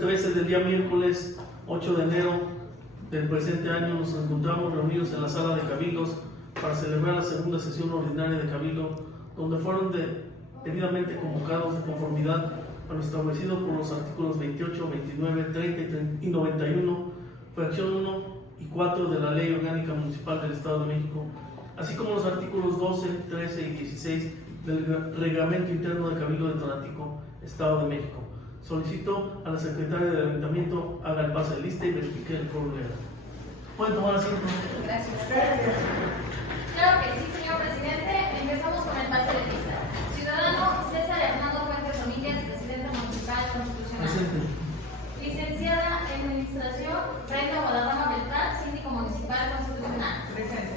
12:13 del día miércoles 8 de enero del presente año nos encontramos reunidos en la sala de cabildos para celebrar la segunda sesión ordinaria de cabildo, donde fueron debidamente convocados de conformidad a lo establecido por los artículos 28, 29, 30 y 91, fracción 1 y 4 de la Ley Orgánica Municipal del Estado de México, así como los artículos 12, 13 y 16 del Reglamento Interno de Cabildo de Tonatico, Estado de México. Solicito a la secretaria del Ayuntamiento haga el pase de lista y verifique el coro legal. ¿Pueden tomar asiento? Gracias. Claro que sí, señor presidente. Empezamos con el pase de lista. Ciudadano César Hernando Fuentes Domínguez, presidente municipal constitucional. Presente. Licenciada en Administración Brenda Guadarrama Beltrán, síndico municipal constitucional. Presente.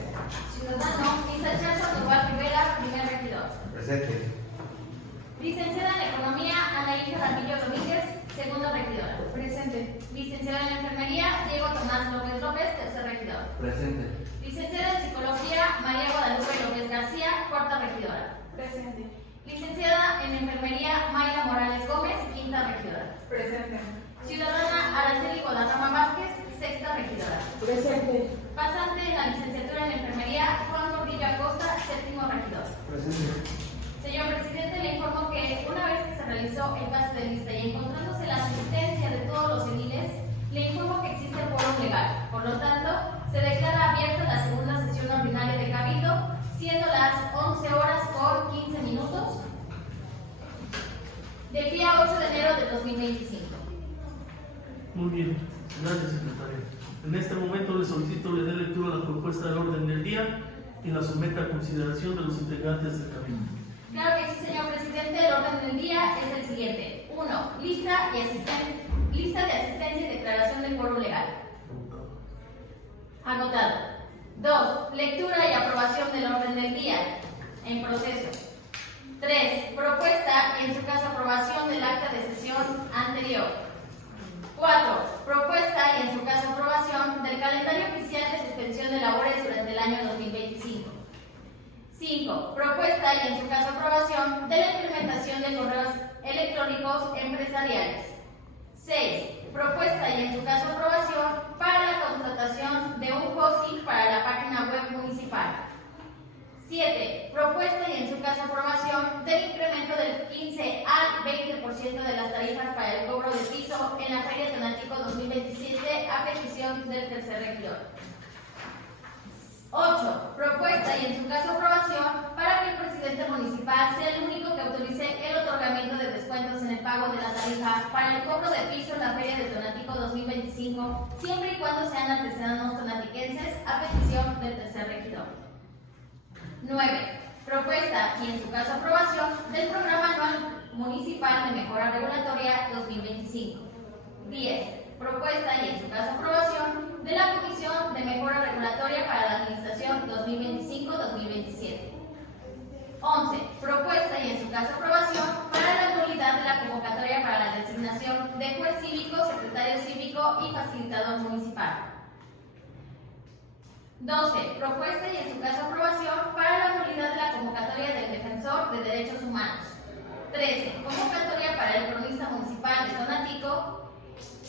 Ciudadano Isachazo Sandoval Rivera, primer regidor. Presente. Licenciada en Economía Ana Hija Ramillo Domínguez, segunda regidora. Presente. Licenciada en Enfermería Diego Tomás López López, tercer regidor. Presente. Licenciada en Psicología María Guadalupe López García, cuarta regidora. Presente. Licenciada en Enfermería Mayra Morales Gómez, quinta regidora. Presente. Ciudadana Araceli Guadarrama Vázquez, sexta regidora. Presente. Pasante en la licenciatura en Enfermería Juan Gordillo Acosta, séptimo regidor. Presente. Señor presidente, le informo que una vez que se realizó el pase de lista y encontrándose la asistencia de todos los ediles, le informo que existe el quórum legal. Por lo tanto, se declara abierta la segunda sesión ordinaria de Cabildo, siendo las 11 horas con 15 minutos del día 8 de enero de 2025. Muy bien, gracias secretaria. En este momento le solicito le dé lectura a la propuesta del orden del día y la someta a consideración de los integrantes del cabildo. Claro que sí, señor presidente. El orden del día es el siguiente. 1. Lista de asistencia y declaración de quórum legal. Agotado. 2. Lectura y aprobación del orden del día. En proceso. 3. Propuesta y en su caso aprobación del acta de sesión anterior. 4. Propuesta y en su caso aprobación del calendario oficial de suspensión de labores durante el año 2025. 5. Propuesta y en su caso aprobación de la implementación de correos electrónicos empresariales. 6. Propuesta y en su caso aprobación para la contratación de un hosting para la página web municipal. 7. Propuesta y en su caso aprobación del incremento del 15 al 20% de las tarifas para el cobro de piso en la Feria Tonatico 2027 a petición del tercer regidor. 8. Propuesta y en su caso aprobación para que el presidente municipal sea el único que autorice el otorgamiento de descuentos en el pago de la tarifa para el cobro de piso en la Feria de Tonatico 2025, siempre y cuando sean artesanos tonatiquenses a petición del tercer regidor. 9. Propuesta y en su caso aprobación del Programa Anual Municipal de Mejora Regulatoria 2025. 10. Propuesta y en su caso aprobación de la Comisión de Mejora Regulatoria para la Administración 2025-2027. 11. Propuesta y en su caso aprobación para la nulidad de la convocatoria para la designación de juez cívico, secretario cívico y facilitador municipal. 12. Propuesta y en su caso aprobación para la nulidad de la convocatoria del Defensor de Derechos Humanos. 13. Convocatoria para el cronista municipal de Tonatico.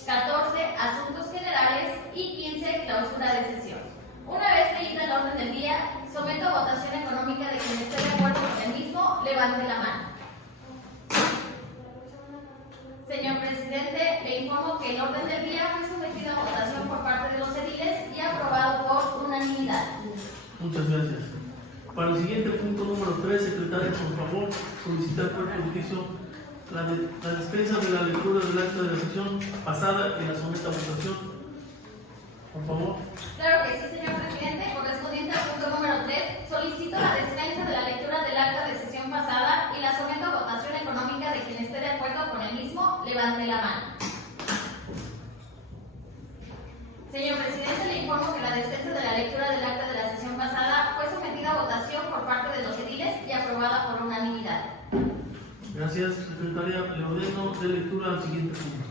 14. Asuntos generales y 15. Clausura de sesión. Una vez leída el orden del día, someto a votación económica de quien esté de acuerdo con el mismo, levante la mano. Señor presidente, le informo que el orden del día fue sometido a votación por parte de los ediles y aprobado por unanimidad. Muchas gracias. Para el siguiente punto número 3, secretaria, por favor, solicita al cuerpo juicio la dispensa de la lectura del acta de la sesión pasada y la someta a votación. Por favor. Claro que sí, señor presidente. Correspondiente al punto número 3, solicito la dispensa de la lectura del acta de sesión pasada y la someto a votación económica de quien esté de acuerdo con el mismo, levante la mano. Señor presidente, le informo que la dispensa de la lectura del acta de la sesión pasada fue sometida a votación por parte de los ediles y aprobada por unanimidad. Gracias, secretaria. Le ordeno de lectura al siguiente punto.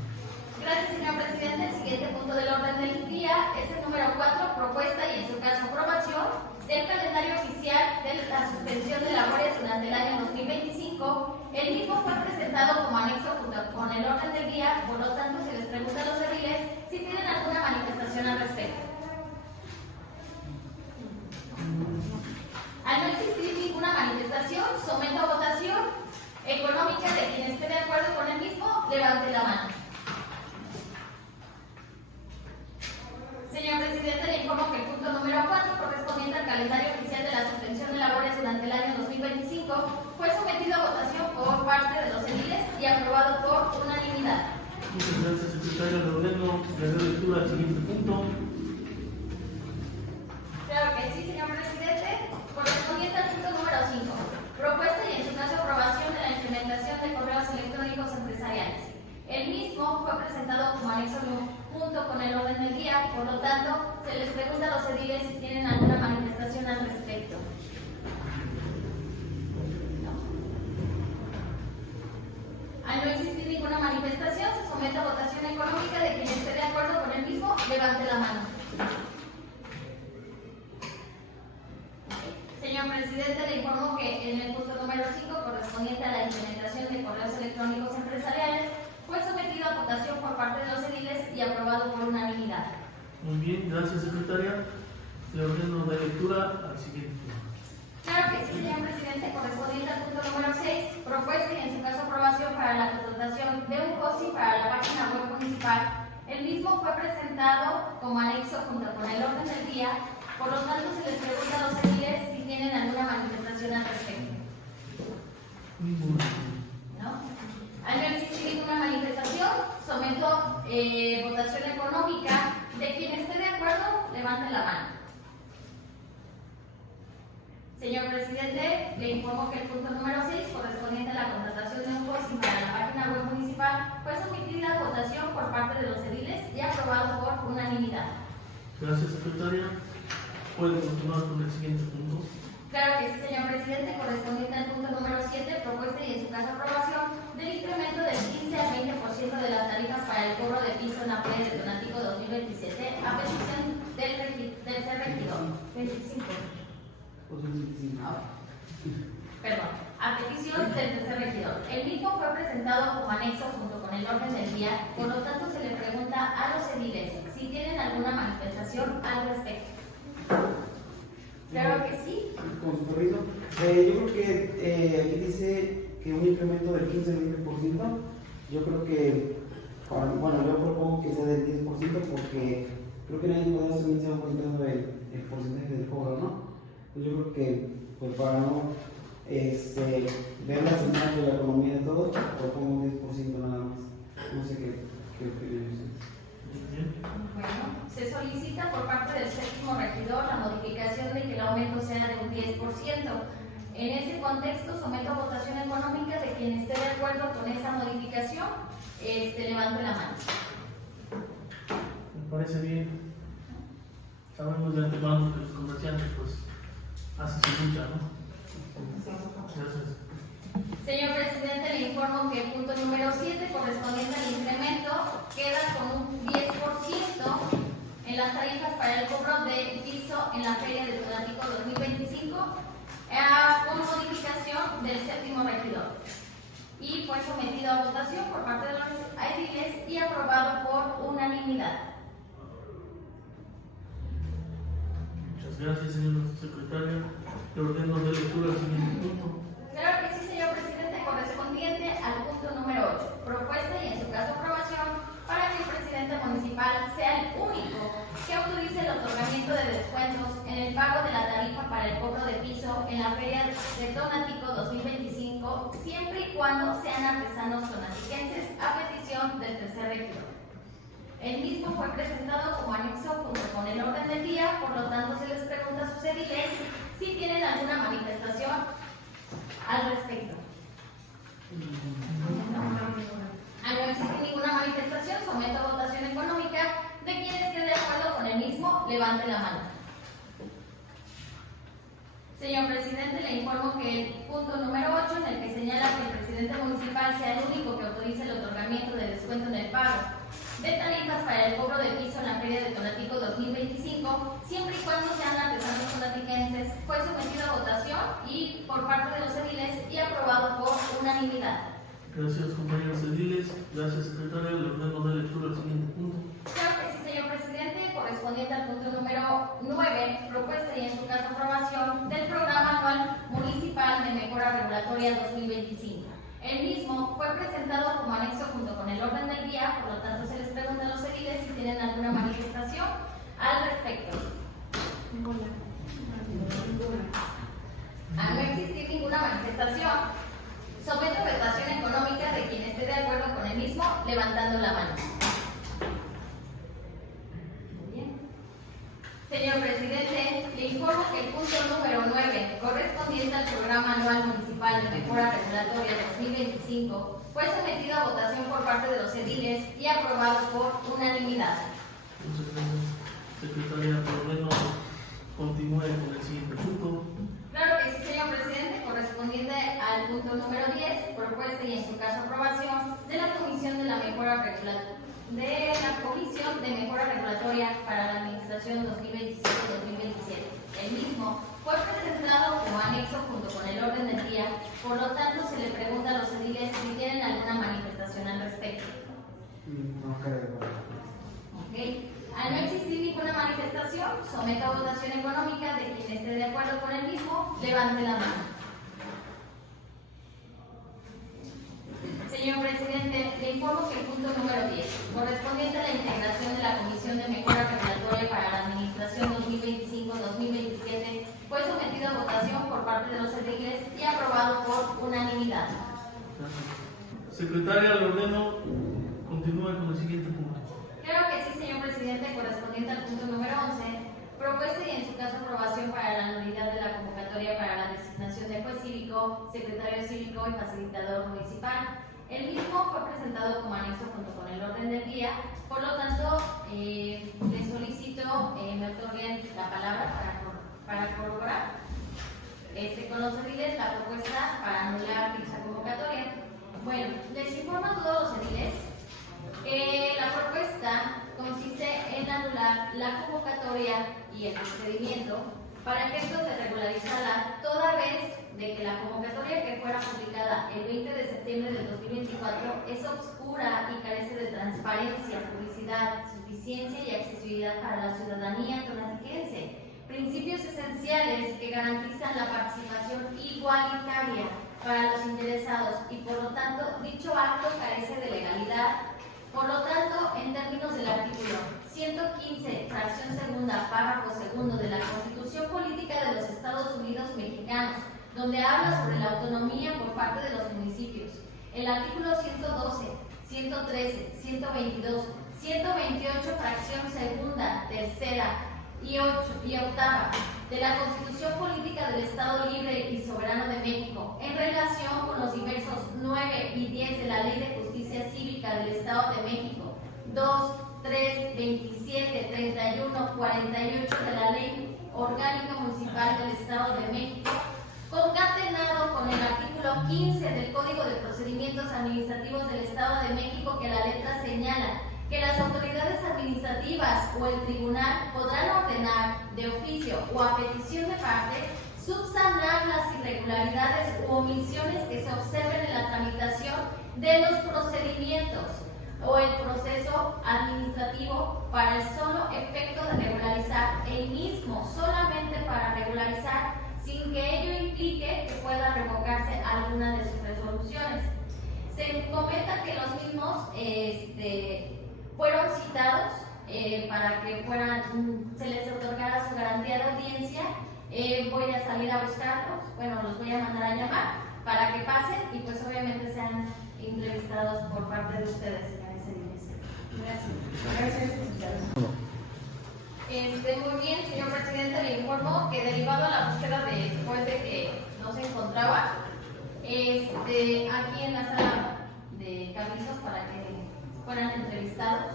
Gracias, señor presidente. El siguiente punto del orden del día es el número 4, propuesta y en su caso aprobación del calendario oficial de la suspensión de labores durante el año 2025. El mismo fue presentado como anexo junto con el orden del día, por lo tanto se les someto a votación económica. De quien esté de acuerdo con el mismo, levante la mano. Señor presidente, le informo que el punto número 4, correspondiente al calendario oficial de la suspensión de labores durante el año 2025, fue sometido a votación por parte de los ediles y aprobado por unanimidad. Muchas gracias, secretaria. Le ordeno que dé lectura al siguiente punto. Claro que sí, señor presidente. Correspondiente al punto número 5, propuesta y en su caso aprobación de la implementación de correos electrónicos empresariales. El mismo fue presentado como anexo junto con el orden del día, por lo tanto, se les pregunta a los ediles si tienen alguna manifestación al respecto. No. Al no existir ninguna manifestación, se somete a votación económica. De quien esté de acuerdo con el mismo, levante la mano. Señor presidente, le informo que en el punto número 5, correspondiente a la implementación de correos electrónicos empresariales, fue sometido a votación por parte de los ediles y aprobado por unanimidad. Muy bien, gracias, secretaria. Le ordeno de lectura al siguiente punto. Claro que sí, señor presidente. Correspondiente al punto número 6, propuesta y en su caso aprobación para la contratación de un COSI para la página web municipal. El mismo fue presentado como anexo junto con el orden del día, por lo tanto se les pregunta a los ediles si tienen alguna manifestación al respecto. ¿No? Al no existir ninguna manifestación, someto votación económica. De quien esté de acuerdo, levante la mano. Señor presidente, le informo que el punto número 6, correspondiente a la contratación de un COSI para la página web municipal, fue sometida a votación por parte de los ediles y aprobado por unanimidad. Gracias, secretaria. ¿Puede continuar con el siguiente punto? Claro que sí, señor presidente. Correspondiente al punto número 7, propuesta y en su caso aprobación del incremento del 15 al 20% de las tarifas para el cobro de piso en la feria de Tonatico 2027 a petición del tercer regidor. 25. Perdón, a petición del tercer regidor. El mismo fue presentado como anexo junto con el orden del día, por lo tanto se le pregunta a los ediles si tienen alguna manifestación al respecto. Claro que sí. Con su permiso. Yo creo que aquí dice que un incremento del 15 al 20%. Yo creo que, bueno, yo propongo que sea del 10% porque creo que nadie puede asumir se va aumentando el porcentaje del cobro, ¿no? Pues yo creo que, pues para no ver las señales de la economía de todo, propongo un 10% nada más. No sé qué opinan ustedes. Bueno, se solicita por parte del séptimo regidor la modificación de que el aumento sea de un 10%. En ese contexto, someto a votación económica. De quien esté de acuerdo con esa modificación, levante la mano. Me parece bien. Sabemos de antemano que los comerciantes, pues, hacen su lucha, ¿no? Gracias. Señor presidente, le informo que el punto número 7, correspondiente al incremento, queda con un 10% en las tarifas para el cobro de piso en la feria de Tonatico 2025, con modificación del séptimo regidor. Y fue sometido a votación por parte de los ediles y aprobado por unanimidad. Muchas gracias, señor secretario. Le ordeno de lectura al siguiente punto. Claro que sí, señor presidente. Correspondiente al punto número 8, propuesta y en su caso aprobación para que el presidente municipal sea el único que autorice el otorgamiento de descuentos en el pago de la tarifa para el cobro de piso en la feria de Tonatico 2025, siempre y cuando sean artesanos tonatiquenses a petición del tercer regidor. El mismo fue presentado como anexo junto con el orden del día, por lo tanto se les pregunta a sus ediles si tienen alguna manifestación al respecto. Al no existir ninguna manifestación, someto a votación económica. De quien esté de acuerdo con el mismo, levante la mano. Señor presidente, le informo que el punto número 8, en el que señala que el presidente municipal sea el único que autorice el otorgamiento de descuento en el pago de tarifas para el cobro de piso en la feria de Tonatico 2025, siempre y cuando sean artesanos tonatiquenses, fue sometido a votación y por parte de los ediles y aprobado por unanimidad. Gracias, compañeros ediles. Gracias, secretaria. Le ordeno de lectura al siguiente punto. Claro que sí, señor presidente. Correspondiente al punto número 9, propuesta y en su caso aprobación del programa anual municipal de mejora convocatoria 2025. El mismo fue presentado como anexo junto con el orden del día, por lo tanto se les pregunta a los ediles si tienen alguna manifestación al respecto. Al no existir ninguna manifestación, someto a votación económica de quien esté de acuerdo con el mismo, levantando la mano. Muy bien. Señor presidente, le informo que el punto número 9, correspondiente al Programa Anual Municipal de Mejora Regulatoria 2025, fue sometido a votación por parte de los ediles y aprobado por unanimidad. Muchas gracias. Secretaria, por lo menos continúe con el siguiente punto. Claro que sí, señor presidente, correspondiente al punto número 10, propuesta y en su caso aprobación de la Comisión de Mejora Regulatoria para la Administración 2025-2027. El mismo fue presentado como anexo junto con el orden del día, por lo tanto se le pregunta a los ediles si tienen alguna manifestación al respecto. No creo. ¿Okay? Al no existir ninguna manifestación, someto a votación económica de quien esté de acuerdo con el mismo, levante la mano. Señor presidente, le informo que el punto número 10, correspondiente a la integración de la Comisión de Mejora Regulatoria para la Administración 2025-2027, fue sometido a votación por parte de los ediles y aprobado por unanimidad. Gracias. Secretaria, le ordeno continúe con el siguiente punto. Claro que sí, señor presidente, correspondiente al punto número 11, propuesta y en su caso aprobación para la nulidad de la convocatoria para la designación de juez cívico, secretario cívico y facilitador municipal. El mismo fue presentado como anexo junto con el orden del día, por lo tanto, le solicito me otorguen la palabra para corroborar con los ediles la propuesta para anular dicha convocatoria. Bueno, les informo a todos los ediles que la propuesta consiste en anular la convocatoria y el procedimiento para efectos de regularizarla, toda vez de que la convocatoria que fuera publicada el 20 de septiembre del 2024 es obscura y carece de transparencia, publicidad, suficiencia y accesibilidad para la ciudadanía tonatiquense, principios esenciales que garantizan la participación igualitaria para los interesados y por lo tanto dicho acto carece de legalidad. Por lo tanto, en términos del artículo 115, fracción segunda, párrafo segundo de la Constitución Política de los Estados Unidos Mexicanos, donde habla sobre la autonomía por parte de los municipios, el artículo 112, 113, 122, 128, fracción segunda, tercera y octava de la Constitución Política del Estado Libre y Soberano de México, en relación con los diversos 9 y 10 de la Ley de Justicia Cívica del Estado de México, 2, 3, 27, 31, 48 de la Ley Orgánica Municipal del Estado de México, concatenado con el artículo 15 del Código de Procedimientos Administrativos del Estado de México, que la letra señala que las autoridades administrativas o el tribunal podrán ordenar de oficio o a petición de parte subsanar las irregularidades u omisiones que se observen en la tramitación de los procedimientos o el proceso administrativo para el solo efecto de regularizar el mismo, solamente para regularizar, sin que ello implique que pueda revocarse alguna de sus resoluciones. Se comenta que los mismos fueron citados para que se les otorgara su garantía de audiencia. Voy a salir a buscarlos, los voy a mandar a llamar para que pasen y pues obviamente sean entrevistados por parte de ustedes, señores ediles. Gracias. Muy bien, señor presidente, le informo que derivado a la búsqueda después de que no se encontraba, aquí en la sala de cabildos para que fueran entrevistados,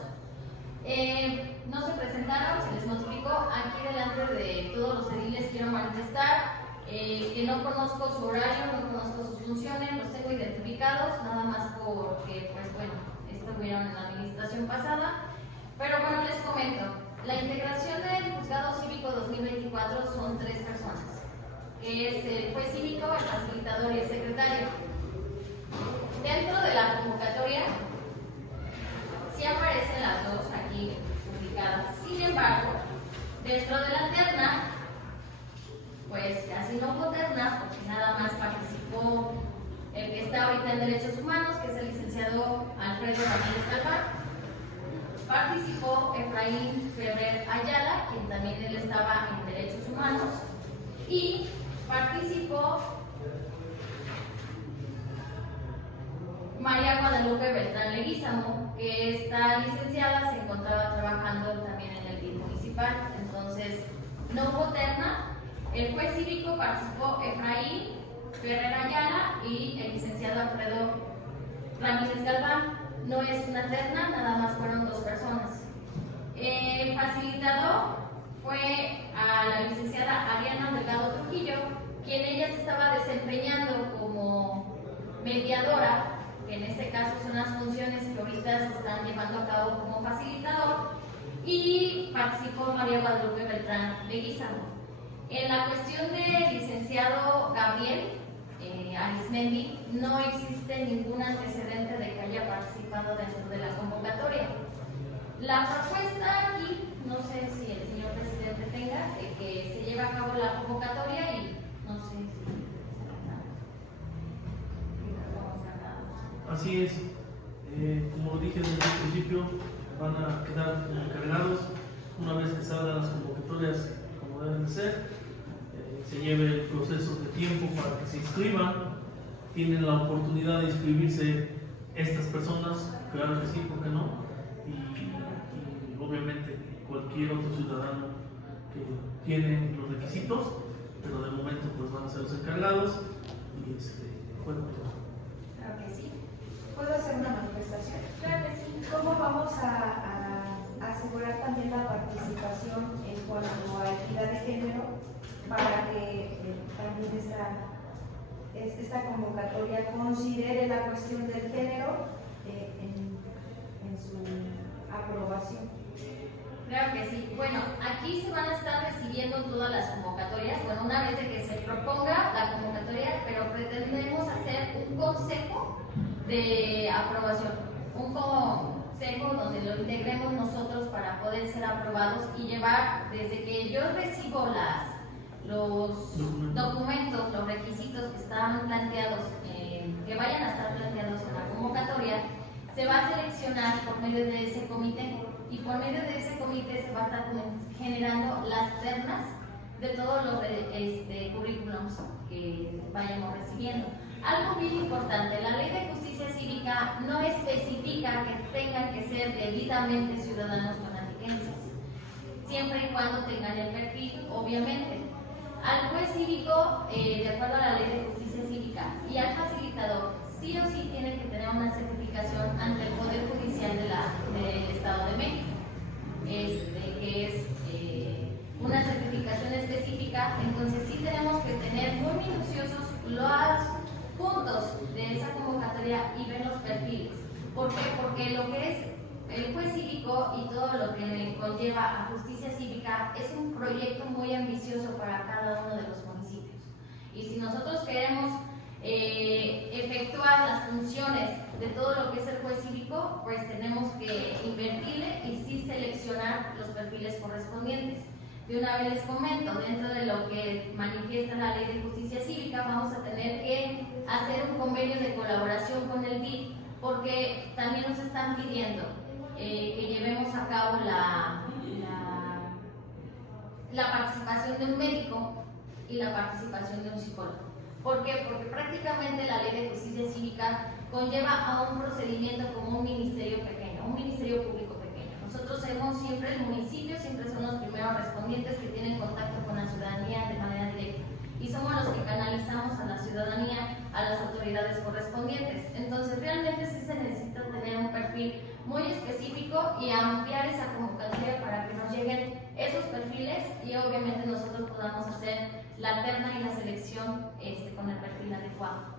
no se presentaron, se les notificó. Aquí delante de todos los ediles quiero manifestar que no conozco su horario, no conozco sus funciones, los tengo identificados, nada más porque, estuvieron en la administración pasada. Pero les comento, la integración del Juzgado Cívico 2024 son 3 personas, que es el juez cívico, el facilitador y el secretario. Dentro de la convocatoria sí aparecen las dos aquí publicadas. Sin embargo, dentro de la terna, casi no hubo terna, porque nada más participó Derechos Humanos, que es el licenciado Alfredo Ramírez Calvar. Participó Efraín Ferrer Ayala, quien también él estaba en Derechos Humanos. Y participó María Guadalupe Beltrán Leguízamo, que esta licenciada se encontraba trabajando también en el BID municipal. Entonces, no hubo terna. El juez cívico participó Efraín Ferrer Ayala y el licenciado Alfredo Ramírez Galván. No es una terna, nada más fueron 2 personas. El facilitador fue a la licenciada Ariana Delgado Trujillo, quien ella se estaba desempeñando como mediadora, que en este caso son las funciones que ahorita se están llevando a cabo como facilitador, y participó María Guadalupe Beltrán Leguízamo. En la cuestión del licenciado Gabriel Arismendi, no existe ningún antecedente de que haya participado dentro de la convocatoria. La propuesta aquí, no sé si el señor presidente tenga, de que se lleve a cabo la convocatoria y no sé si... Así es, como lo dije desde el principio, van a quedar encargados una vez que salgan las convocatorias como deben de ser. Se lleve el proceso de tiempo para que se inscriban. Tienen la oportunidad de inscribirse estas personas, claro que sí, ¿por qué no? Y obviamente cualquier otro ciudadano que tiene los requisitos, pero de momento pues van a ser los encargados y bueno. Claro que sí. ¿Puedo hacer una manifestación? Claro que sí. ¿Cómo vamos a asegurar también la participación en cuanto a equidad de género para que también esta convocatoria considere la cuestión del género en su aprobación? Claro que sí. Bueno, aquí se van a estar recibiendo todas las convocatorias, bueno, una vez de que se proponga la convocatoria, pero pretendemos hacer un consejo de aprobación, un consejo donde lo integremos nosotros para poder ser aprobados y llevar, desde que yo recibo los documentos, los requisitos que están planteados, que vayan a estar planteados en la convocatoria, se va a seleccionar por medio de ese comité, y por medio de ese comité se va a estar generando las ternas de todos los currículums que vayamos recibiendo. Algo bien importante, la Ley de Justicia Cívica no especifica que tengan que ser debidamente ciudadanos tonatiquenses, siempre y cuando tengan el perfil, obviamente. Al juez cívico, de acuerdo a la Ley de Justicia Cívica, y al facilitador, sí o sí tienen que tener una certificación ante el Poder Judicial del Estado de México, que es una certificación específica. Entonces sí tenemos que tener muy minuciosos los puntos de esa convocatoria y ver los perfiles. ¿Por qué? Porque lo que es el juez cívico y todo lo que conlleva a justicia cívica es un proyecto muy ambicioso para cada uno de los municipios. Y si nosotros queremos efectuar las funciones de todo lo que es el juez cívico, pues tenemos que invertirle y sí seleccionar los perfiles correspondientes. De una vez les comento, dentro de lo que manifiesta la Ley de Justicia Cívica, vamos a tener que hacer un convenio de colaboración con el BID, porque también nos están pidiendo que llevemos a cabo la participación de un médico y la participación de un psicólogo. ¿Por qué? Porque prácticamente la Ley de Justicia Cívica conlleva a un procedimiento como un ministerio pequeño, un ministerio público pequeño. Nosotros somos siempre, el municipio siempre son los primeros respondientes que tienen contacto con la ciudadanía de manera directa, y somos los que canalizamos a la ciudadanía, a las autoridades correspondientes. Entonces realmente sí se necesita tener un perfil muy específico y ampliar esa convocatoria para que nos lleguen esos perfiles y obviamente nosotros podamos hacer la terna y la selección con el perfil adecuado.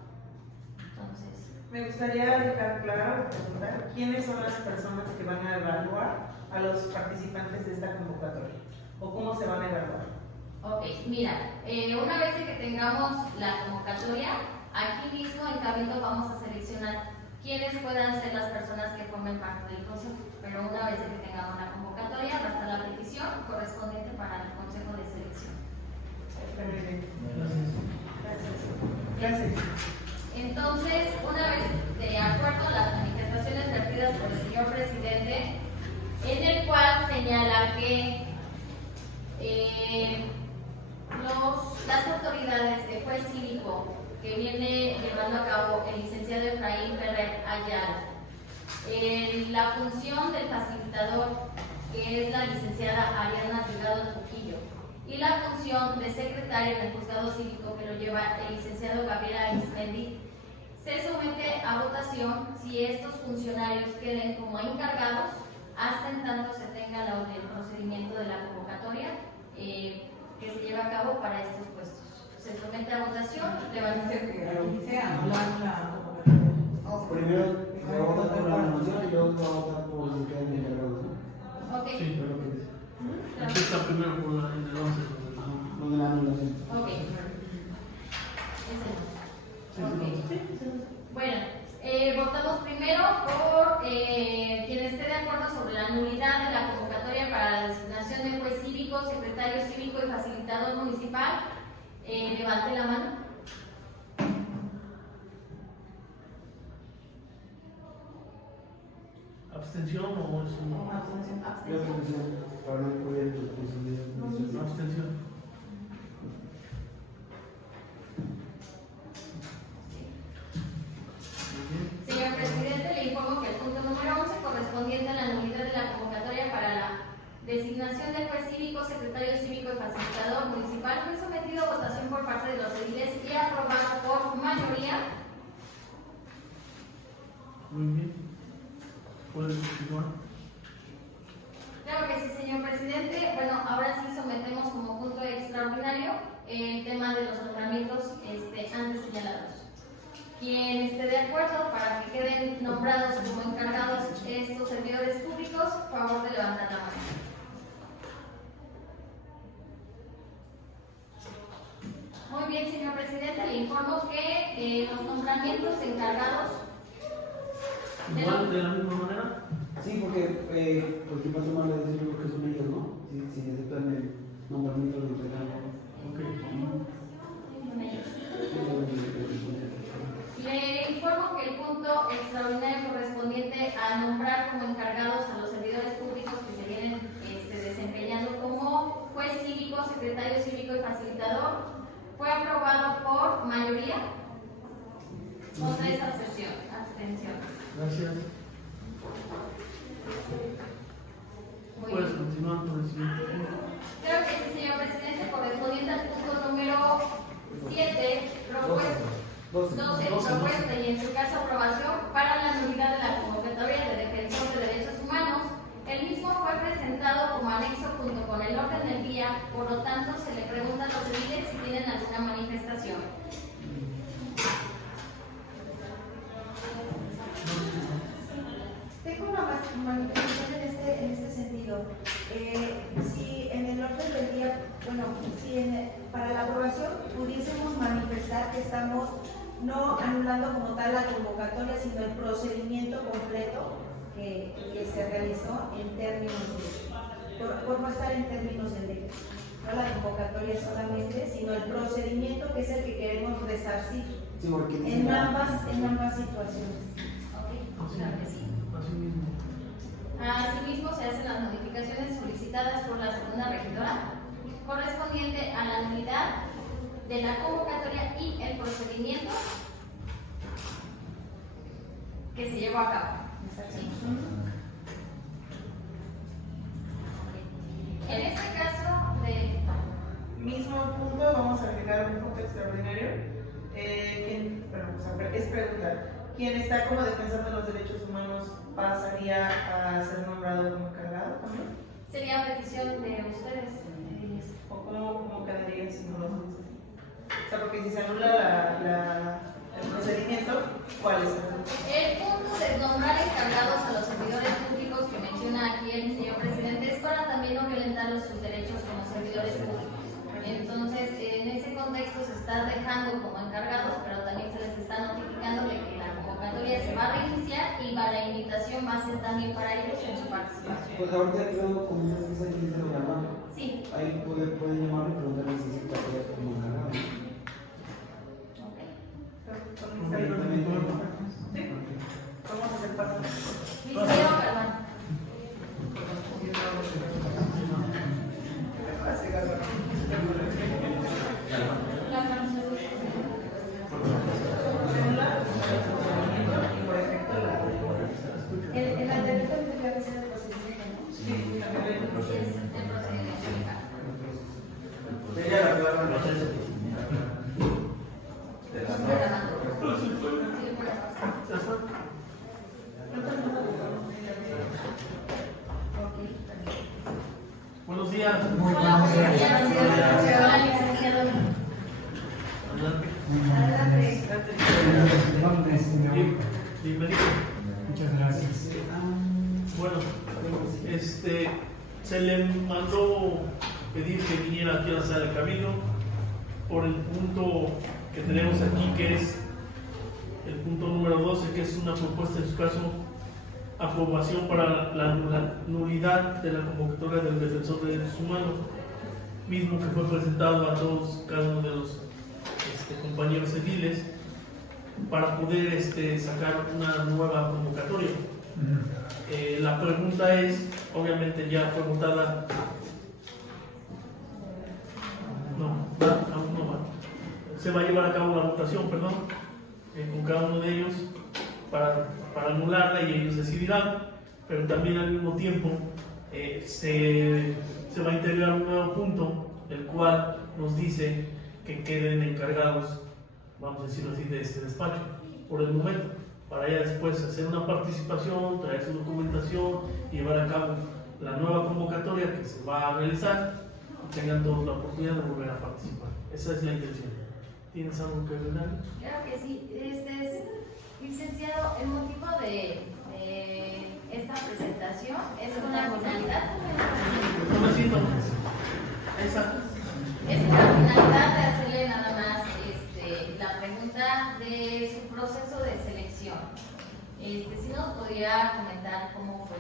Entonces, me gustaría dejar claro, preguntar, ¿quiénes son las personas que van a evaluar a los participantes de esta convocatoria? ¿O cómo se van a evaluar? Ok, mira, una vez que tengamos la convocatoria, aquí mismo en Cabildo vamos a seleccionar quiénes puedan ser las personas que formen parte del consejo, pero una vez que tengamos la convocatoria va a estar la petición correspondiente para el consejo de selección. Muy bien. Gracias. Gracias. Entonces, una vez por el señor presidente, en el cual señala que las autoridades de juez cívico que viene llevando a cabo el licenciado Efraín Ferrer Ayala, la función del facilitador, que es la licenciada Ariana Delgado Trujillo, y la función de secretario del juzgado cívico, que lo lleva el licenciado Gabriel Arismendi, se somete a votación si estos funcionarios queden como encargados hasta en tanto se tenga el procedimiento de la convocatoria que se lleva a cabo para estos puestos. Se somete a votación, levantarse. Se anular la convocatoria. Primero se va a votar por la moción y luego se va a votar por si quedan encargados, ¿no? Ok. Sí, Pero lo que dice. aquí está primero por la, en el 11. Lo de la anulación. Ok. Sí, Ok. Bueno, votamos primero por quien esté de acuerdo sobre la nulidad de la convocatoria para la designación de juez cívico, secretario cívico y facilitador municipal. Levante la mano. ¿Abstención o es un... Abstención. Yo abstención, para no incurrir en responsabilidad administrativa. Abstención. Señor presidente, le informo que el punto número 11, correspondiente a la nulidad de la convocatoria para la designación del juez cívico, secretario cívico y facilitador municipal, fue sometido a votación por parte de los ediles y aprobado por mayoría. Muy bien. ¿Puedes continuar? Claro que sí, señor presidente. Bueno, ahora sí sometemos como punto extraordinario el tema de los nombramientos antes señalados. Quien esté de acuerdo para que queden nombrados como encargados estos servidores públicos, favor de levantar la mano. Muy bien, señor presidente, le informo que los nombramientos encargados Igual, de la misma manera. Sí, porque quien va a tomar la decisión creo que son ellos, ¿no? Si aceptan el nombramiento del encargado. Ok. Le informo que el punto extraordinario correspondiente a nombrar como encargados a los servidores públicos que se vienen desempeñando como juez cívico, secretario cívico y facilitador fue aprobado por mayoría o 3 abstenciones. Gracias. Muy Puedes bien. continuar con el siguiente punto. Creo que sí, señor presidente, correspondiente al punto número 7, propuesta. 12, propuesta y en su caso aprobación para la nulidad de la convocatoria de defensor de derechos humanos. El mismo fue presentado como anexo junto con el orden del día, por lo tanto se le pregunta a los ediles si tienen alguna manifestación. Tengo una manifestación en este sentido. Si en el orden del día, bueno, si para la aprobación pudiésemos manifestar que estamos no anulando como tal la convocatoria, sino el procedimiento completo que se realizó en términos por no estar en términos de ley. No la convocatoria solamente, sino el procedimiento que es el que queremos resarcir Sí, porque dice en ambas situaciones. ¿Ok? Claro que sí. Así mismo. Asimismo, se hacen las modificaciones solicitadas por la segunda regidora correspondiente a la nulidad de la convocatoria y el procedimiento que se llevó a cabo. ¿Sí? En este caso de Mismo punto, vamos a agregar un punto extraordinario. Es preguntar, ¿quién está como defensor de los derechos humanos pasaría a ser nombrado como encargado también? sería petición de ustedes. ¿O cómo quedaría si no lo hacemos así? O sea, porque si se anula el procedimiento, ¿cuál es el punto? El punto de nombrar encargados a los servidores públicos que menciona aquí el señor presidente es para también no violentar sus derechos como servidores públicos. Entonces, en ese contexto se está dejando como encargados, pero también se les está notificando de que la convocatoria se va a reiniciar y la invitación va a ser también para ellos en su participación. Pues ahorita creo como una vez aquí dice lo grabado. Sí. Ahí pueden llamarlo y preguntarle si se pasaría como encargado. Ok. ¿Con mis amigos? ¿Sí? Vamos a hacer paso. Licenciado Adelante. Adelante. Bienvenido. Muchas gracias. Bueno, se le mandó pedir que viniera aquí a la sala de cabildo por el punto que tenemos aquí, que es el punto número 12, que es una propuesta, en su caso, aprobación para la nulidad de la convocatoria del Defensor de Derechos Humanos, mismo que fue presentado a todos, cada uno de los compañeros ediles, para poder sacar una nueva convocatoria. La pregunta es, obviamente ya fue votada, aún no va. Se va a llevar a cabo la votación, perdón, con cada uno de ellos para anularla y ellos decidirán, pero también al mismo tiempo se va a integrar un nuevo punto, el cual nos dice que queden encargados, vamos a decirlo así, de este despacho por el momento, para ya después hacer una participación, traer su documentación y llevar a cabo la nueva convocatoria que se va a realizar y tengan todos la oportunidad de volver a participar. Esa es la intención. ¿Tienes algo que agregar? Claro que sí. Licenciado, el motivo de esta presentación es con la finalidad. Exacto. Es con la finalidad de hacerle nada más la pregunta de su proceso de selección. Si nos podría comentar cómo fue.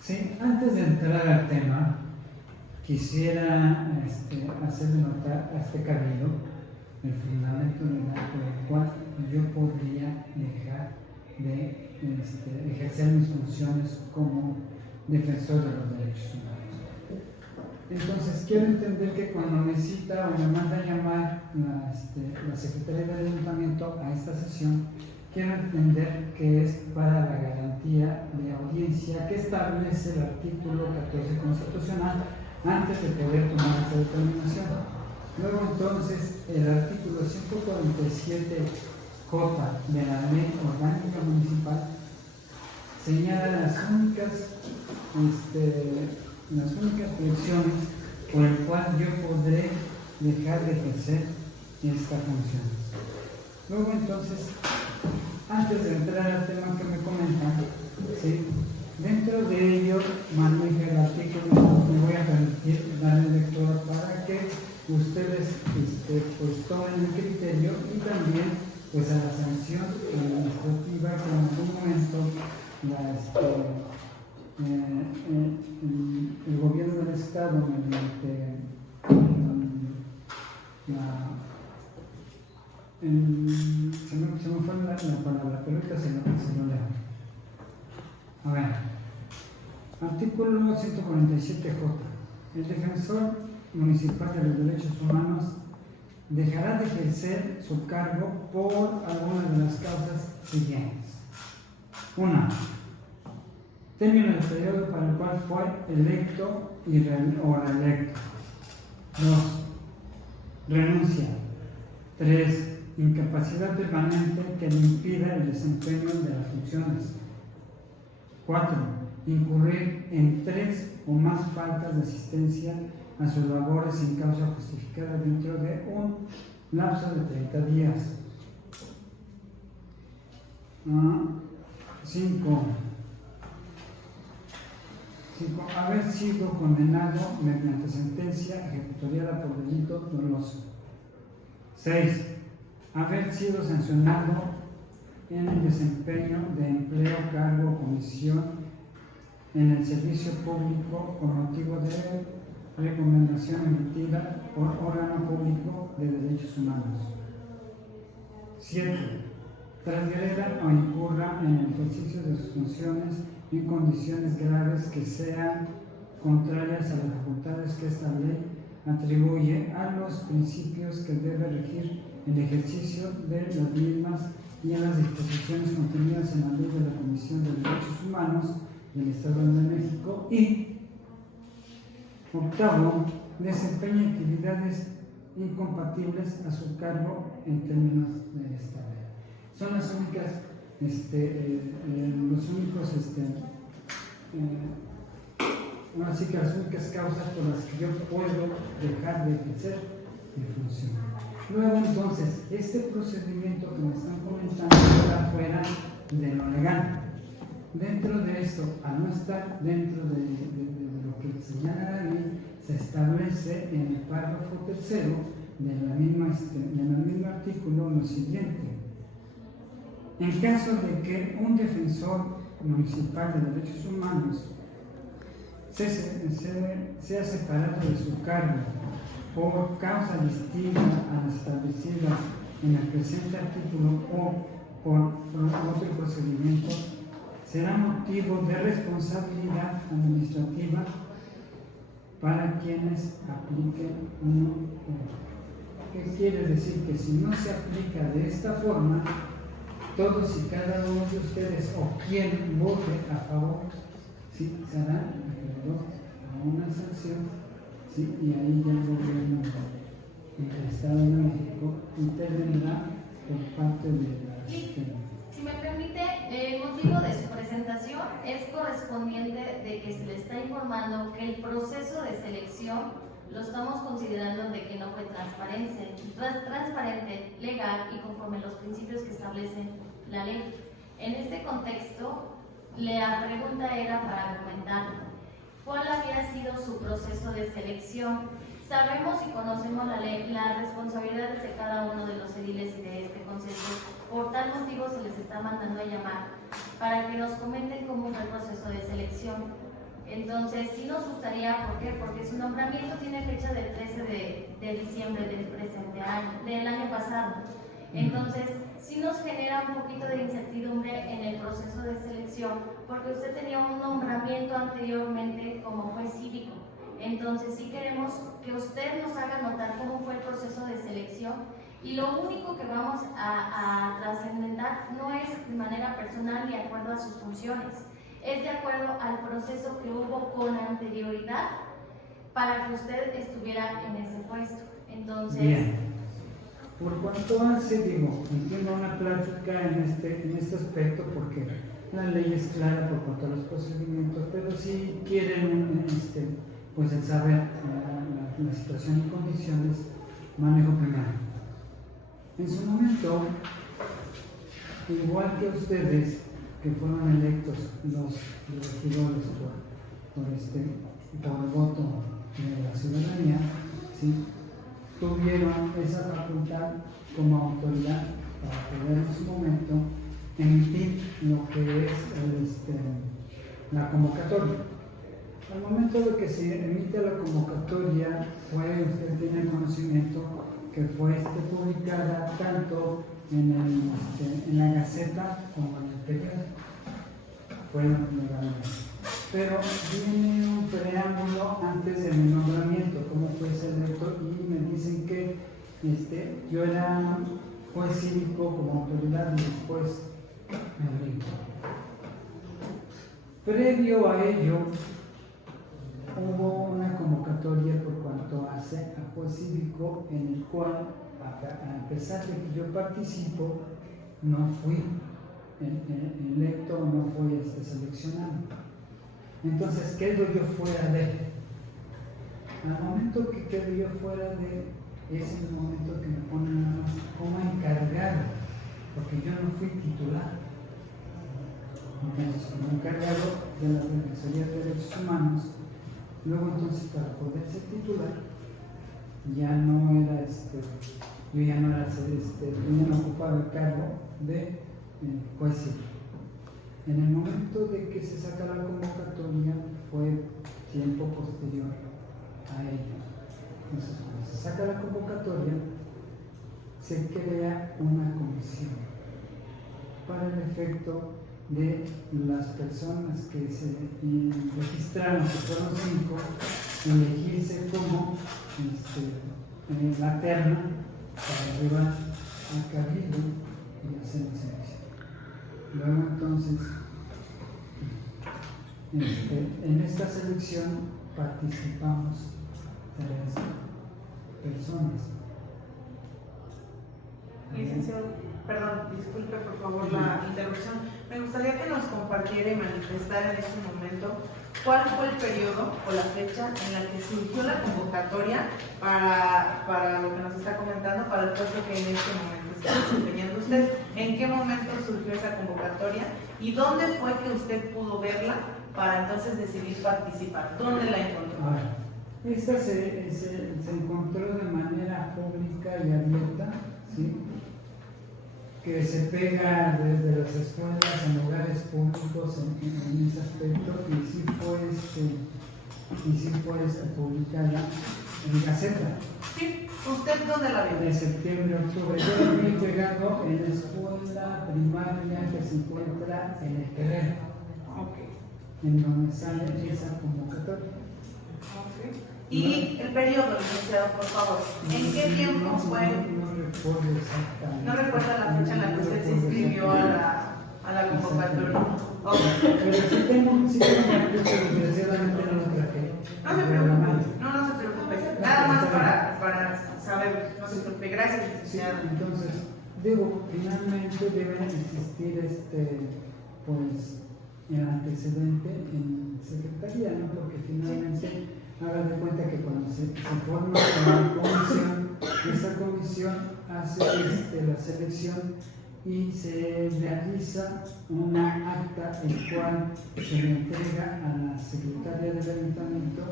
Sí, antes de entrar al tema, quisiera hacerle notar a este cabildo el fundamento legal por el cual yo podría dejar de ejercer mis funciones como defensor de los derechos humanos. Entonces, quiero entender que cuando me cita o me manda a llamar la Secretaría del Ayuntamiento a esta sesión, quiero entender que es para la garantía de audiencia que establece el artículo 14 constitucional antes de poder tomar esta determinación. Luego entonces el artículo 147J de la Ley Orgánica Municipal señala las únicas flecciones por el cual yo podré dejar de ejercer esta función. Luego entonces, antes de entrar al tema que me comentan, ¿sí? Dentro de ello maneja el artículo, me voy a permitir darle lectura para que ustedes pues tomen el criterio y también pues a la sanción administrativa que en algún momento el gobierno del estado mediante se me fue la palabra, pero ahorita se lo leo. A ver, artículo 147J. El defensor municipal de los derechos humanos dejará de ejercer su cargo por algunas de las causas siguientes. 1. Término del periodo para el cual fue electo o reelecto. 2. Renuncia. 3. Incapacidad permanente que le impida el desempeño de las funciones. 4. Incurrir en 3 o más faltas de asistencia a sus labores sin causa justificada dentro de un lapso de 30 días. 5. Haber sido condenado mediante sentencia ejecutoriada por delito doloso. 6. Haber sido sancionado en el desempeño de empleo, cargo o comisión en el servicio público por motivo de recomendación emitida por órgano público de derechos humanos. 7. Transgreda o incurra en el ejercicio de sus funciones en condiciones graves que sean contrarias a las facultades que esta ley atribuye a los principios que debe regir el ejercicio de las mismas y a las disposiciones contenidas en la Ley de la Comisión de Derechos Humanos del Estado de México. Y 8. Desempeña actividades incompatibles a su cargo en términos de esta ley. Son las únicas, así que las únicas causas por las que yo puedo dejar de ejercer mi función. Luego entonces, este procedimiento que me están comentando está fuera de lo legal. Dentro de esto, al no estar dentro de lo que señala la ley, se establece en el párrafo tercero del mismo artículo lo siguiente. En caso de que un defensor municipal de derechos humanos sea separado de su cargo por causa distinta a las establecidas en el presente artículo o por otro procedimiento, será motivo de responsabilidad administrativa para quienes apliquen uno. ¿Qué quiere decir? Que si no se aplica de esta forma, todos y cada uno de ustedes o quien vote a favor, sí, serán acreedores a una sanción, sí, y ahí ya el gobierno del Estado de México intervendrá por parte de la Si me permite, el motivo de su presentación es correspondiente de que se le está informando que el proceso de selección lo estamos considerando de que no fue transparente, legal y conforme a los principios que establece la ley. En este contexto, la pregunta era para comentar cuál había sido su proceso de selección. Sabemos y conocemos la ley, las responsabilidades de cada uno de los ediles y de este consejo. Por tal motivo se les está mandando a llamar para que nos comenten cómo fue el proceso de selección. Entonces, sí nos gustaría, ¿por qué? Porque su nombramiento tiene fecha del 13 de diciembre del presente año, del año pasado. Entonces, sí nos genera un poquito de incertidumbre en el proceso de selección, porque usted tenía un nombramiento anteriormente como juez cívico. Entonces, sí queremos que usted nos haga notar cómo fue el proceso de selección, y lo único que vamos a trascender no es de manera personal ni de acuerdo a sus funciones, es de acuerdo al proceso que hubo con anterioridad para que usted estuviera en ese puesto. Entonces, bien. Por cuanto hace, entiendo una plática en este aspecto, porque la ley es clara por cuanto a los procedimientos, pero si quieren pues el saber la situación y condiciones, manejo primero. En su momento, igual que ustedes, que fueron electos los regidores por el voto de la ciudadanía, ¿sí?, tuvieron esa facultad como autoridad para poder en su momento emitir lo que es la convocatoria. Al momento de que se emite la convocatoria, usted tiene conocimiento que fue publicada tanto en la Gaceta como en el periódico. Fue legalmente. Pero viene un preámbulo antes de mi nombramiento, como juez electo, y me dicen que yo era juez cívico como autoridad y después me brinco. Previo a ello, hubo una convocatoria por cuanto hace a juez cívico, en el cual, a pesar de que yo participo, no fui electo o no fui seleccionado. Entonces quedo yo fuera de. Al momento que quedo yo fuera de, es el momento que me ponen como encargado, porque yo no fui titular. Entonces, como encargado de la Defensoría de Derechos Humanos, luego entonces para poder ser titular, ya no era yo ya no era yo no ocupaba el cargo de juez cívico. En el momento de que se saca la convocatoria fue tiempo posterior a ello. Entonces, cuando se saca la convocatoria, se crea una comisión para el efecto de las personas que se registraron, que fueron 5, elegirse como la terna para llevar a cabildo y hacer la selección. Luego entonces, en esta selección participamos 3 personas. licenciado, perdón, disculpe por favor la interrupción. Me gustaría que nos compartiera y manifestara en este momento cuál fue el periodo o la fecha en la que surgió la convocatoria para lo que nos está comentando, para el puesto que en este momento está desempeñando usted. ¿En qué momento surgió esa convocatoria y dónde fue que usted pudo verla para entonces decidir participar? ¿Dónde la encontró? Esta se encontró de manera pública y abierta, ¿sí? Que se pega desde las escuelas en lugares públicos en ese aspecto, y sí fue publicada en Gaceta. Sí, ¿usted dónde la vio? De septiembre a octubre. Yo lo he pegado en la escuela primaria que se encuentra en el Querer, en donde sale esa convocatoria. Y el periodo, licenciado, por favor. ¿En qué tiempo fue? No recuerdo exactamente. ¿No recuerda la fecha en la que usted se inscribió a la convocatoria? Okay. Pero sí tengo una fecha, desgraciadamente no lo traje. No se preocupe, no se preocupe. Nada más para saber, no se preocupe. Gracias, Sí, licenciado. entonces, digo, finalmente deben existir pues, el antecedente en secretaría, ¿no? Porque finalmente haga de cuenta que cuando se forma una comisión, esa comisión hace la selección y se realiza una acta el cual se le entrega a la secretaria del ayuntamiento,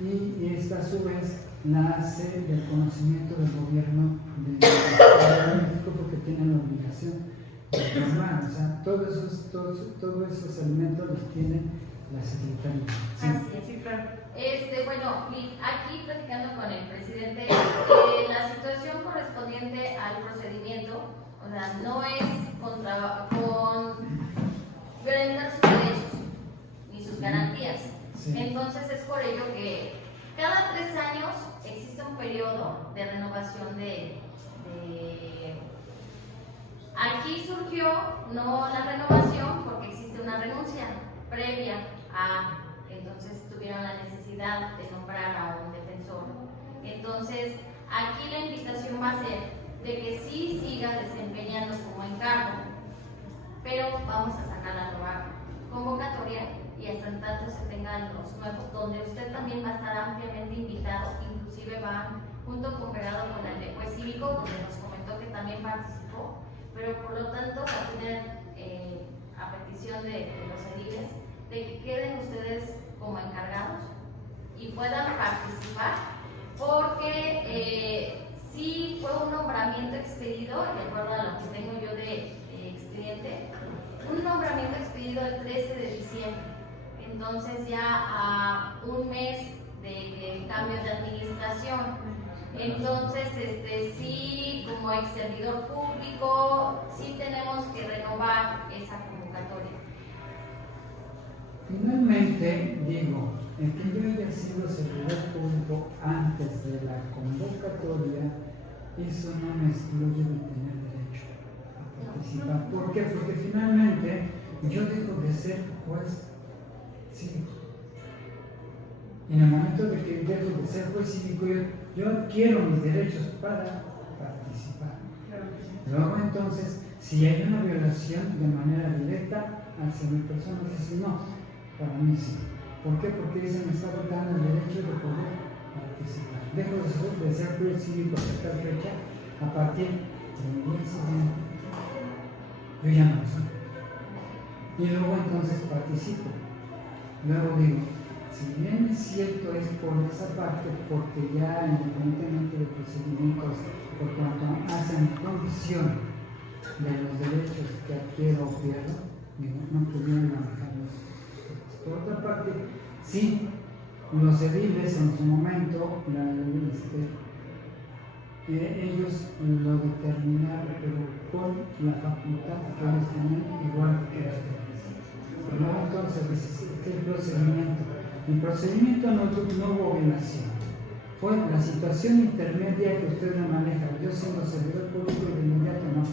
y esta a su vez la hace del conocimiento del gobierno de México, porque tiene la obligación de firmar. O sea, todos esos elementos los tiene la secretaria. Sí. Así es. Sí, claro. Bueno, aquí platicando con el presidente, la situación correspondiente al procedimiento, o sea, no es con violentar sus derechos ni sus garantías. Sí. Entonces es por ello que cada 3 años existe un periodo de renovación Aquí surgió no la renovación porque existe una renuncia previa a, entonces tuvieron la necesidad de nombrar a un defensor. Entonces aquí la invitación va a ser de que sí siga desempeñando como encargo, pero vamos a sacar la nueva convocatoria y hasta en tanto se tengan los nuevos, donde usted también va a estar ampliamente invitado, inclusive va junto congregado con el de Juez Cívico, donde nos comentó que también participó, pero por lo tanto va a tener a petición de los ediles de que queden ustedes como encargados y puedan participar, porque sí fue un nombramiento expedido, de acuerdo a lo que tengo yo de expediente, un nombramiento expedido el 13 de diciembre. Entonces ya a un mes de cambio de administración. Entonces, sí, como ex servidor público, sí tenemos que renovar esa convocatoria. Finalmente, digo, el que yo haya sido servidor público antes de la convocatoria, eso no me excluye de tener derecho a participar. ¿Por qué? Porque finalmente yo dejo de ser juez cívico. Y en el momento de que dejo de ser juez cívico, yo adquiero mis derechos para participar. Luego entonces, si hay una violación de manera directa hacia mi persona, dice no, para mí sí. ¿Por qué? Porque se me está dando el derecho de poder participar. Dejo de ser juez cívico hasta tal fecha, a partir del día siguiente, yo ya no lo soy. Y luego entonces participo. Luego digo, si bien es cierto, es por esa parte, porque ya independientemente de procedimientos, por cuanto hacen condición de los derechos que adquiero o pierdo, no pudieron manejarlos. Por otra parte, sí, los ediles en su momento, ellos lo determinaron, pero con la facultad que ellos tenían, igual que ustedes. Luego entonces, el procedimiento. El procedimiento no hubo violación. Fue la situación intermedia que usted me maneja. Yo siendo servidor público y de inmediato no.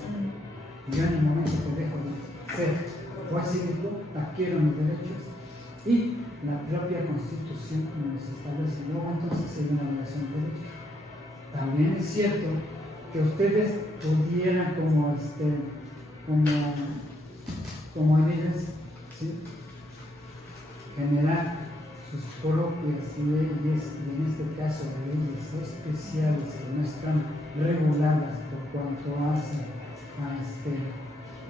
Yo en el momento que dejo de ser juez cívico, adquiero mis derechos y la propia Constitución me los establece. Luego entonces hay una violación de derechos. También es cierto que ustedes pudieran como líderes, ¿sí?, generar sus propias leyes, y en este caso leyes especiales que no están reguladas por cuanto hace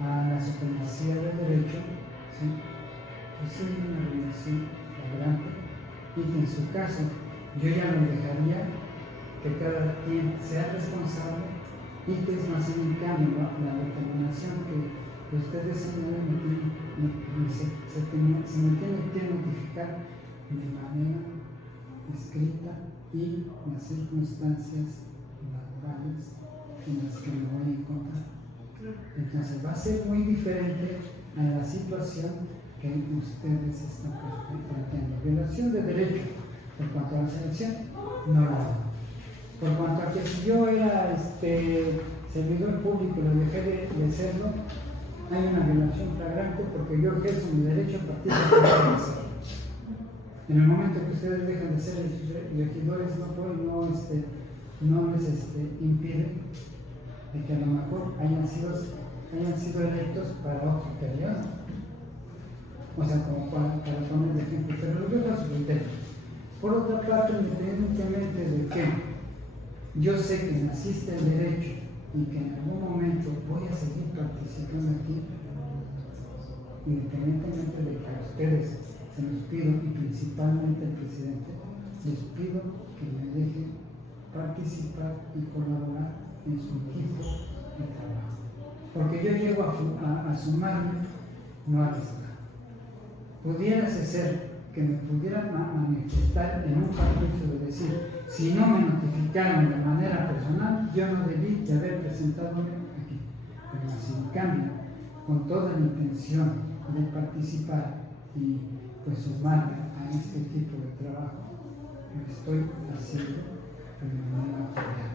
a la supremacía del derecho, ¿sí?, pues sí hay una violación flagrante, y que en su caso yo ya lo dejaría que cada quien sea responsable, y que es más en cambio la determinación que ustedes señalan se me tiene que notificar de manera escrita y las circunstancias laborales en las que me voy a encontrar. Entonces va a ser muy diferente a la situación que ustedes están planteando. Violación de derecho por cuanto a la selección, no la hago. Por cuanto a que si yo era servidor público y lo dejé de serlo, hay una violación flagrante porque yo ejerzo mi derecho a partir de que serlo. En el momento que ustedes dejan de ser regidores, no les impide de que a lo mejor hayan sido electos para otro periodo. O sea, como para poner de ejemplo, pero lo dejo a su criterio. Por otra parte, independientemente de que yo sé que naciste en derecho y que en algún momento voy a seguir participando aquí, independientemente de que a ustedes se los pido, y principalmente al presidente, les pido que me dejen participar y colaborar en su equipo de trabajo. Porque yo llego a sumarme, no a restar. Pudiérase ser que me pudieran manifestar en un capricho de decir, si no me notificaron de manera personal, yo no debí de haber presentado aquí. Pero si en cambio, con toda la intención de participar y pues sumarme a este tipo de trabajo, lo estoy haciendo de manera cordial.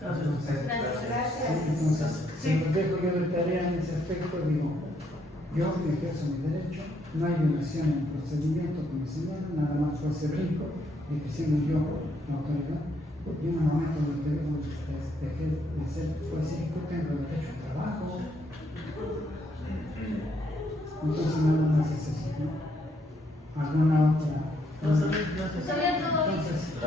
Entonces, si los dejo yo de tarea en ese aspecto, digo, yo ejerzo mi derecho, no hay violación en el procedimiento que me señalan, nada más fue ese brinco de que siendo yo la autoridad, yo en un momento dejé de ser cívico, tengo derecho al trabajo. Entonces nada más es eso, ¿no? ¿Alguna otra? Entonces,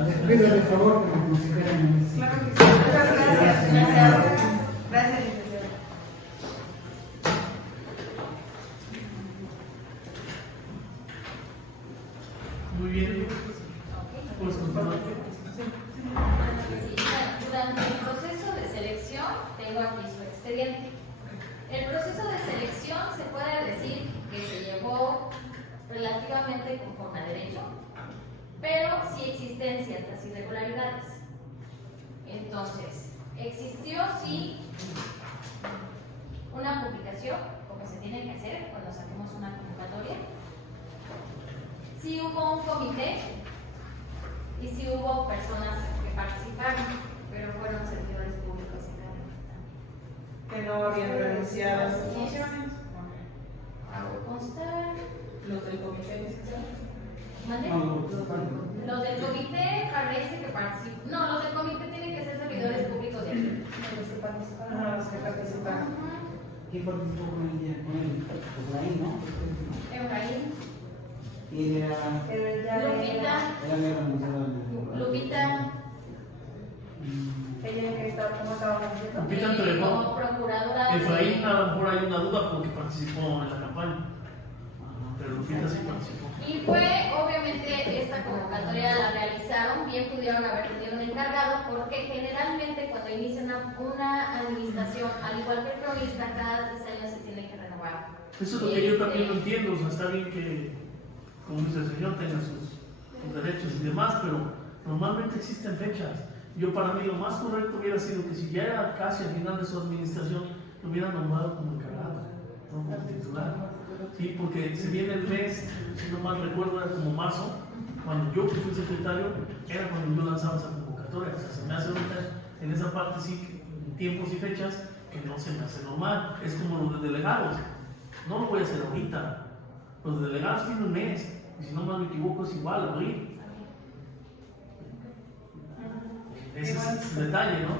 les pido de favor que me consideren en este. Claro que sí. Muchas gracias. Gracias, licenciado. Muy bien. Pues continuar. Durante el proceso de selección, tengo aquí su expediente. El proceso de selección se puede decir que se llevó relativamente conforme a derecho, pero sí existen ciertas irregularidades. Entonces, existió sí una publicación, como se tiene que hacer cuando saquemos una convocatoria. Sí hubo un comité y sí hubo personas que participaron, pero fueron servidores públicos en cada también. Que no habían renunciado a sus funciones. Hago constar. Los del comité licenciado. ¿Mande? Los del comité parece que participan. No, los del comité tienen que ser servidores públicos de aquí. Ah, los que participaron. ¿Quién participó con él? Pues ahí, ¿no? Efraín, Y era Lupita, Lupita, Ella que estaba, ¿cómo estaba haciendo? Lupita y entregó. como procuradora. Efraín, a lo mejor hay una duda porque participó en la campaña. Pero Lupita sí participó. Y fue, obviamente, esta convocatoria la realizaron, bien pudieron haber tenido un encargado, porque generalmente cuando inicia una administración, al igual que el cronista, cada 3 años se tiene que renovar. Eso es lo que yo también lo entiendo. O sea, está bien que, como dice el señor, tenga sus derechos y demás, pero normalmente existen fechas. Yo, para mí, lo más correcto hubiera sido que si ya era casi al final de su administración, lo hubieran nombrado como encargado, no como titular. Sí, porque se viene el mes, si no mal recuerdo, era como marzo, cuando yo fui secretario, era cuando yo lanzaba esa convocatoria. O sea, se me hace ahorita en esa parte sí, tiempos y fechas, que no se me hace normal. Es como los de delegados, no lo voy a hacer ahorita. Los de delegados tienen un mes, y si no mal me equivoco es igual, abril. Ese es el detalle, ¿no?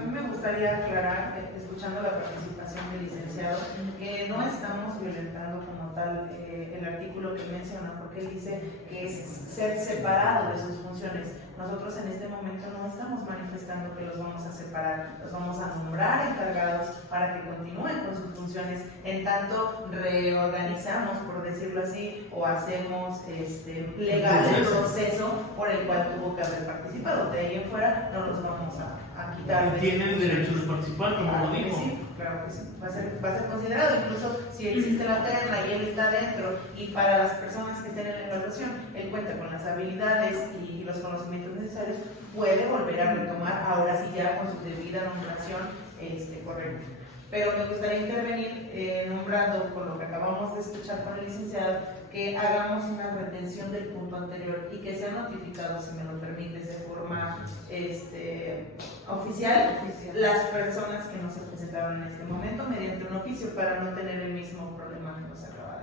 mí me gustaría aclarar, escuchando la participación del licenciado, que no estamos violentando como tal el artículo que menciona, porque él dice que es ser separado de sus funciones. Nosotros en este momento no estamos manifestando que los vamos a separar, los vamos a nombrar encargados para que continúen con sus funciones, en tanto reorganizamos, por decirlo así, o hacemos legal el proceso por el cual tuvo que haber participado. De ahí en fuera no los vamos a quitar. Tienen derecho de participar, como lo Que dijo. sí, claro que sí. Va a ser considerado, incluso si existe la terna y él está dentro, y para las personas que estén en la evaluación, él cuenta con las habilidades y los conocimientos necesarios, puede volver a retomar, ahora sí ya con su debida nombración correcta. Pero me gustaría intervenir nombrando, con lo que acabamos de escuchar con el licenciado, que hagamos una retención del punto anterior y que sea notificado, si me lo permites, de forma oficial, las personas que no se presentaron en este momento mediante un oficio, para no tener el mismo problema que nos acaba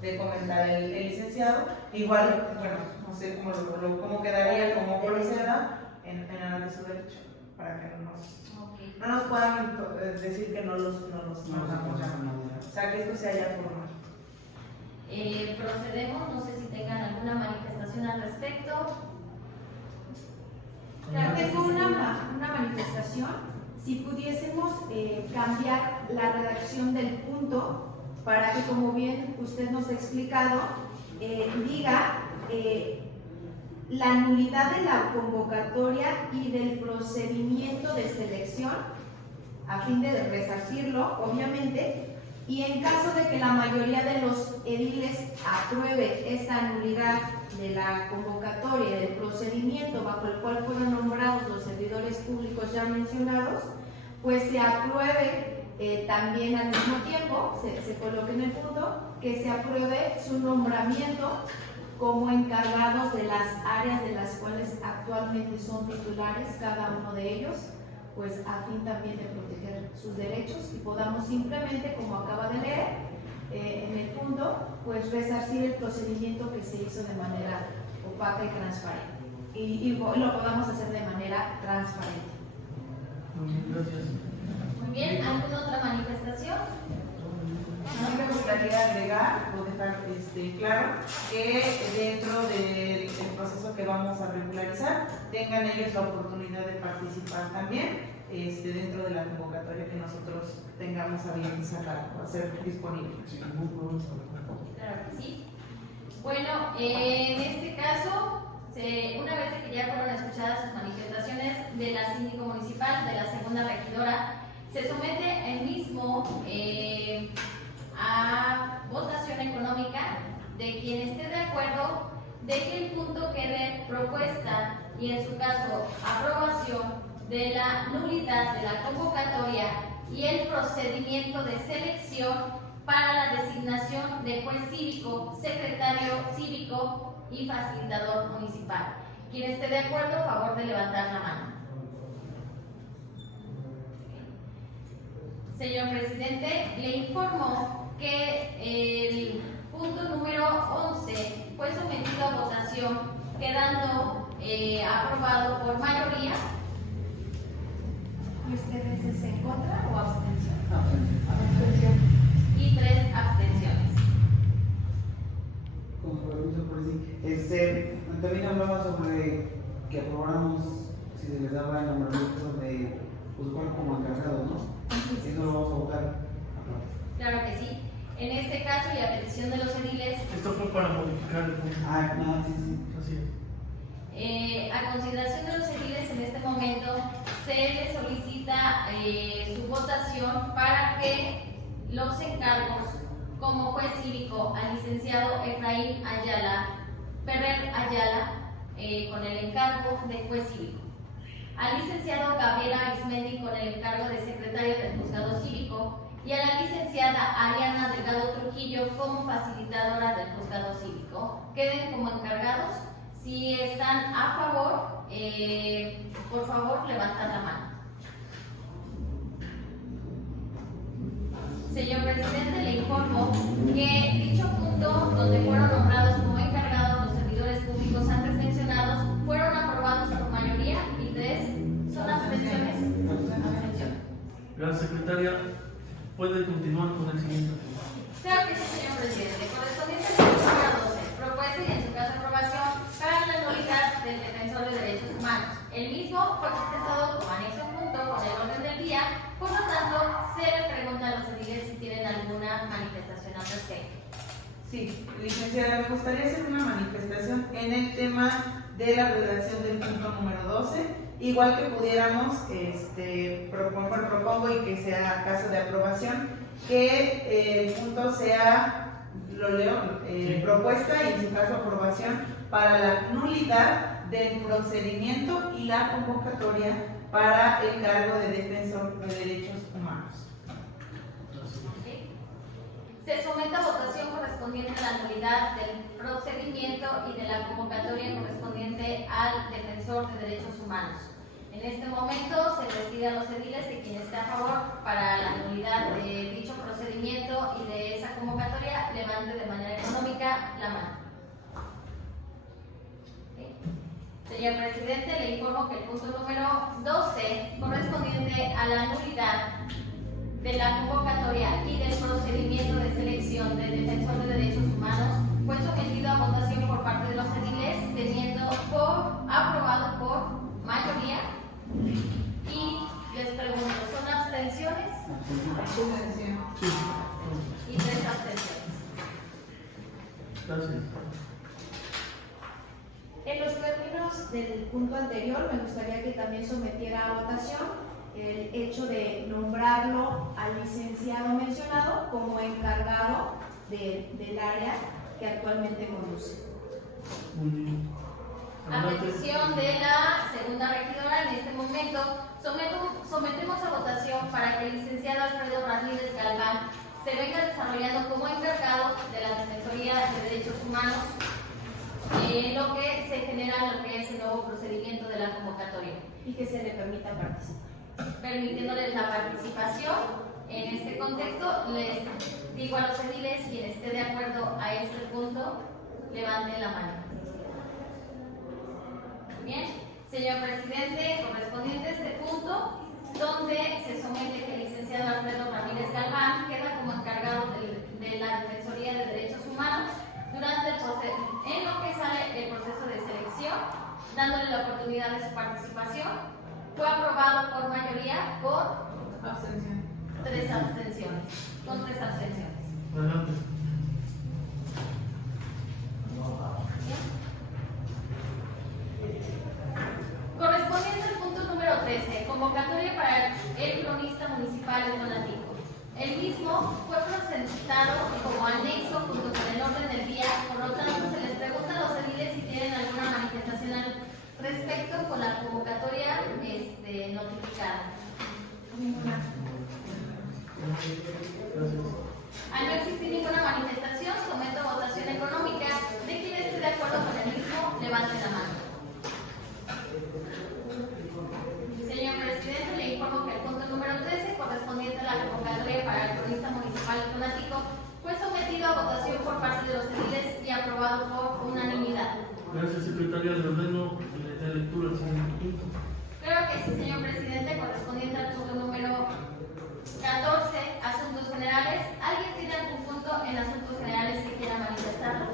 de comentar el licenciado. Igual, bueno, no sé cómo quedaría, cómo proceda en el de su derecho, para que no nos puedan decir que no los mandamos ya. O sea, que esto se haya formal. Procedemos, no sé si tengan alguna manifestación al respecto. Claro, tengo una manifestación. Si pudiésemos cambiar la redacción del punto para que, como bien usted nos ha explicado, diga la nulidad de la convocatoria y del procedimiento de selección, a fin de resarcirlo, obviamente, y en caso de que la mayoría de los ediles apruebe esta nulidad de la convocatoria y del procedimiento bajo el cual fueron nombrados los servidores públicos ya mencionados, pues se apruebe también al mismo tiempo, se coloque en el punto, que se apruebe su nombramiento como encargados de las áreas de las cuales actualmente son titulares cada uno de ellos, pues a fin también de proteger sus derechos y podamos simplemente, como acaba de leer en el punto, pues resarcir el procedimiento que se hizo de manera opaca y transparente y lo podamos hacer de manera transparente. Gracias. Muy bien, ¿alguna otra manifestación? A mí me gustaría agregar o dejar claro que dentro del proceso que vamos a regularizar tengan ellos la oportunidad de participar también dentro de la convocatoria que nosotros tengamos a bien sacar o hacer disponible. Claro que sí. Bueno, en este caso, una vez que ya fueron escuchadas sus manifestaciones de la síndico municipal, de la segunda regidora, se somete el mismo a votación económica de quien esté de acuerdo de que el punto quede propuesta y en su caso aprobación de la nulidad de la convocatoria y el procedimiento de selección para la designación de juez cívico, secretario cívico y facilitador municipal. Quien esté de acuerdo, a favor de levantar la mano. Señor presidente, le informo que el punto número 11 fue sometido a votación, quedando aprobado por mayoría. ¿Y ustedes es en contra o abstención? Abstención. Y 3 abstenciones. Con permiso, por decir. También hablaba sobre que aprobáramos si se les daba el nombramiento de Osvaldo como encargado, ¿no? Eso lo vamos a votar. Claro que sí. En este caso y a petición de los ediles, Esto fue para modificar el punto. Ah, no, sí. Así es. a consideración de los ediles en este momento, se les solicita su votación para que los encargos como juez cívico al licenciado Efraín Ferrer Ayala, con el encargo de juez cívico, al licenciado Gabriela Arismendi con el encargo de secretario del juzgado cívico y a la licenciada Ariana Delgado Trujillo como facilitadora del juzgado cívico. Queden como encargados. Si están a favor, por favor levanten la mano. Señor presidente, le informo que dicho punto, donde fueron nombrados como encargados los servidores públicos antes mencionados, fueron aprobados por mayoría y 3 son abstenciones. Gracias, secretaria. Puede continuar con el siguiente. Claro que sí, señor presidente. Correspondiente al punto número 12, propuesta y en su caso aprobación para la nulidad del Defensor de Derechos Humanos. El mismo fue presentado como anexo junto con el orden del día, por lo tanto, se le pregunta a los ediles si tienen alguna manifestación al respecto. Sí, licenciada, me gustaría hacer una manifestación en el tema de la redacción del punto número 12, igual que pudiéramos, propongo y que sea caso de aprobación, que el punto sea, lo leo, propuesta y en su caso aprobación para la nulidad del procedimiento y la convocatoria para el cargo de defensor de derechos humanos. Se somete a votación correspondiente a la nulidad del procedimiento y de la convocatoria correspondiente al defensor de derechos humanos. En este momento se les pide a los ediles que quien esté a favor para la nulidad de dicho procedimiento y de esa convocatoria levante de manera económica la mano. Señor presidente, le informo que el punto número 12, correspondiente a la nulidad de la convocatoria y del procedimiento de selección del defensor de derechos humanos, fue sometido a votación por parte de los ediles, teniendo aprobado por mayoría. Y les pregunto, ¿son abstenciones? Abstención. Y 3 abstenciones. Gracias. En los términos del punto anterior, me gustaría que también sometiera a votación el hecho de nombrarlo al licenciado mencionado como encargado del área que actualmente conduce. Muy bien. A Adelante. petición de la segunda regidora, en este momento sometemos a votación para que el licenciado Alfredo Ramírez Galván se venga desarrollando como encargado de la Defensoría de Derechos Humanos, lo que se genera lo que es el nuevo procedimiento de la convocatoria, Y que se le permita participar. permitiéndoles la participación. En este contexto, les digo a los ediles, quien esté de acuerdo a este punto, levante la mano. Bien, señor presidente, correspondiente a este punto, donde se somete que el licenciado Alfredo Ramírez Galván queda como encargado de la Defensoría de Derechos Humanos durante el proceso, en lo que sale el proceso de selección, dándole la oportunidad de su participación. Fue aprobado por mayoría por Abstención. 3 abstenciones, con 3 abstenciones. Adelante. Correspondiente al punto número 13, convocatoria para el cronista municipal de Tonatico. El mismo fue presentado como anexo junto con el orden del día, por lo tanto se les pregunta a los ediles si tienen alguna manifestación al respecto con la convocatoria notificada. Ninguna. Gracias. Al no existir ninguna manifestación, someto a votación económica. De quien esté de acuerdo con el mismo, levante la mano. Señor presidente, le informo que el punto número 13, correspondiente a la convocatoria para el cronista municipal de Tonatico, fue sometido a votación por parte de los ediles y aprobado por unanimidad. Gracias, secretaria. Le ordeno de lectura el siguiente punto. Claro que sí, señor presidente, correspondiente al punto número 14, asuntos generales. ¿Alguien tiene algún punto en asuntos generales que quiera manifestarlo?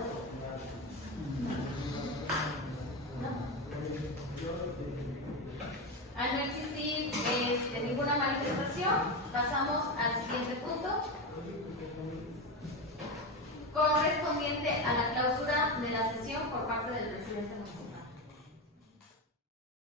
¿No? Al no existir ninguna manifestación, pasamos al siguiente punto, correspondiente a la clausura de la sesión por parte del presidente municipal.